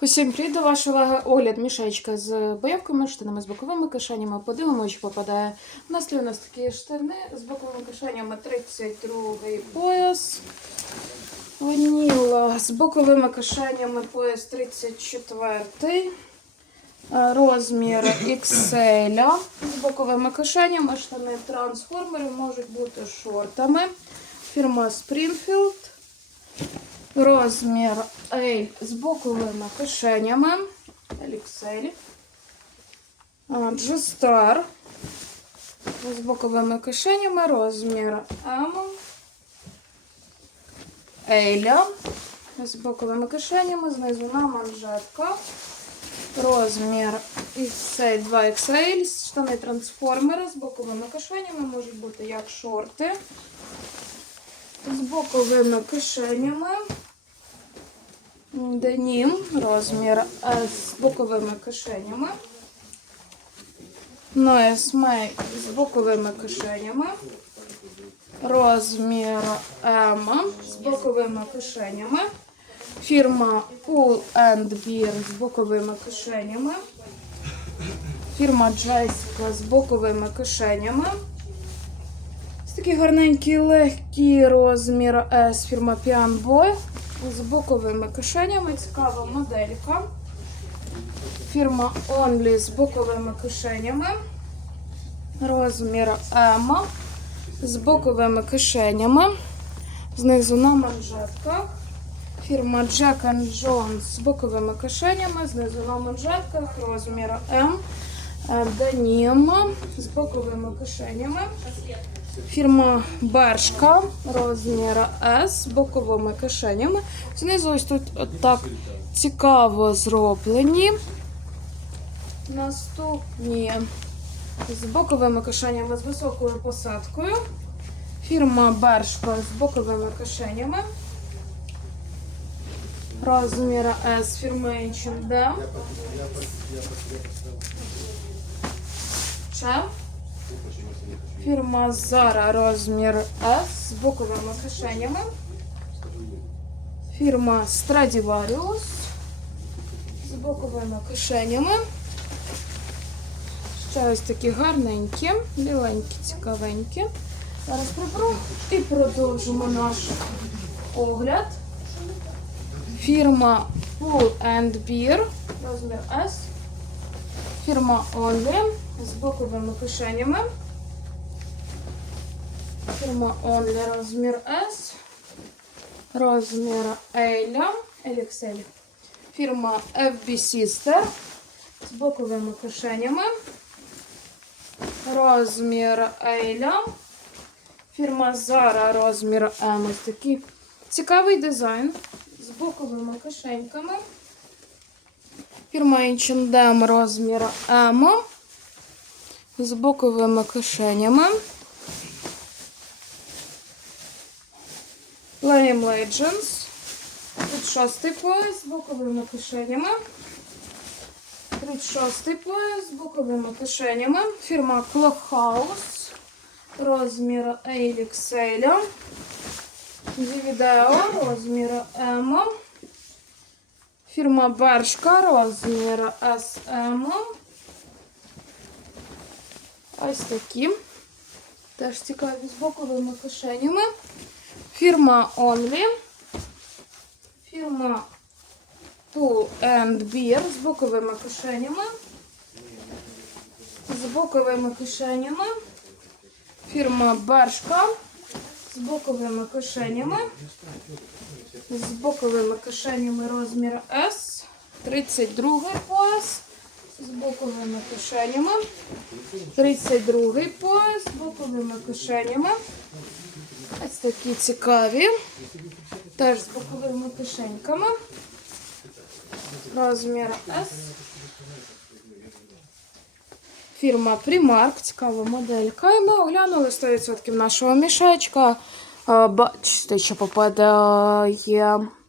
Усім привіт до вашої уваги огляд мішечка з боявками, штанами з боковими кишенями. Подивимося, чи попадає. У нас у нас такі штани з боковими кишенями 32 пояс. Ваніла з боковими кишенями пояс 34. Е, Розмір XL з боковими кишенями. Штани трансформери можуть бути шортами. Фірма Springfield. Розмір L з боковими кишенями. LXL. G-Star з боковими кишенями. Розмір M. L з боковими кишенями. Знизу на манжетка. Розмір XL 2XL. Штани трансформери з боковими кишенями. Можуть бути як шорти. З боковими кишенями. Денім, розмір S з боковими кишенями. Ноес Мей з боковими кишенями. Розмір М з боковими кишенями. Фірма and Beer з боковими кишенями. Фірма Jessica з боковими кишенями. Такий гарненький легкий розмір S фірма Pian Boy з боковими кишенями. Цікава моделька. Фірма Only з боковими кишенями. Розмір M з боковими кишенями. Знизу на манжетках. Фірма Jack Jones з боковими кишенями. Знизу на манжетках. Розмір М. Денім з боковими кишенями. Фірма Бершка, розмір S з боковими кишенями. Знизу ось тут отак цікаво зроблені. Наступні з боковими кишенями з високою посадкою. Фірма Бершка з боковими кишенями. Розмір S фірми H&M. Ще. Фірма Zara розмір S з боковими кишенями. Фірма Stradivarius з боковими кишенями. Ще ось такі гарненькі, біленькі, цікавенькі. Зараз приберу і продовжимо наш огляд. Фірма Pull and Beer, розмір S. Фірма Only з боковими кишенями. Фірма Only розмір S. Розмір L. LXL. Фірма FB Sister з боковими кишенями. Розмір L. Фірма Zara розмір M. Ось такий цікавий дизайн з боковими кишеньками. Фірма H&M розмір M. З боковими кишенями. Lame Legends. Тут шостий пояс з боковими кишенями. 36 пояс з боковими кишенями. Фірма Clockhouse. Розмір XL. Відео розмір М. Фірма Бершка розмір SM. Ось такі. Теж цікаві з боковими кишенями. Фірма Only. Фірма Pull and Beer з боковими кишенями. З боковими кишенями. Фірма Бершка з боковими кишенями. З боковими кишенями розмір S. 32 пояс. З боковими кишенями. 32 пояс з боковими кишенями. Ось такі цікаві. Теж з боковими кишеньками. Розмір S. Фірма Primark, цікава моделька. І ми оглянули 100% нашого мішечка. Е, Бачите, що попадає